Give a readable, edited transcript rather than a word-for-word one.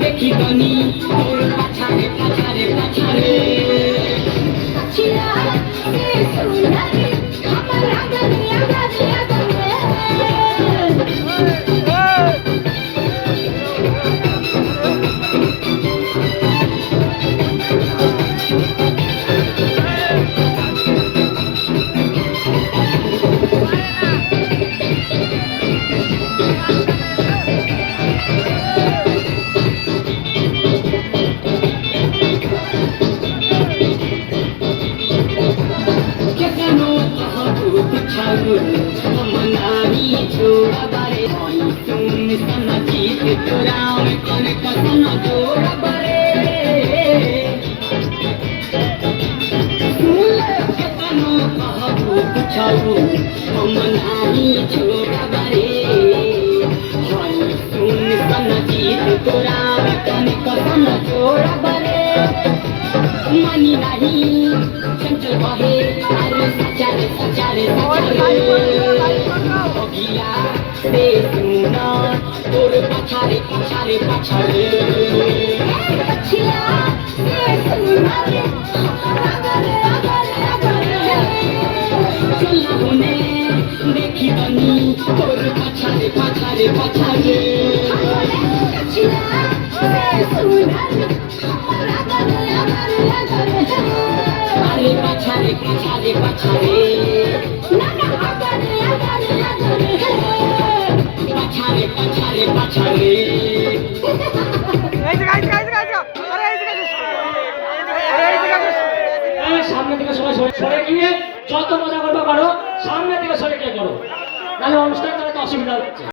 देखी बनी और पछारे पछारे पछारे जोड़ा बारे तुम समझीत तोराव कौन कसन जोड़ा बारे कनो कहबो पुछाऊ हम नाही जोड़ा बारे तुम समझीत तोराव कौन कसन जोड़ा बारे मनी नहीं चंचल बहे अरे सचारे सचारे से सुना और पछारे पछारे पछारे पछिया से सुना रे चला होने देखी बनी और पछारे पछारे पछारे पछिया से सुना रे अरे पछारे पछारे पछारे সামনে থেকে সবাই সরে গিয়ে যত মজা করতে পারো সামনে থেকে সরে গিয়ে করো, নাহলে অনুষ্ঠান চালাতে অসুবিধা হচ্ছে।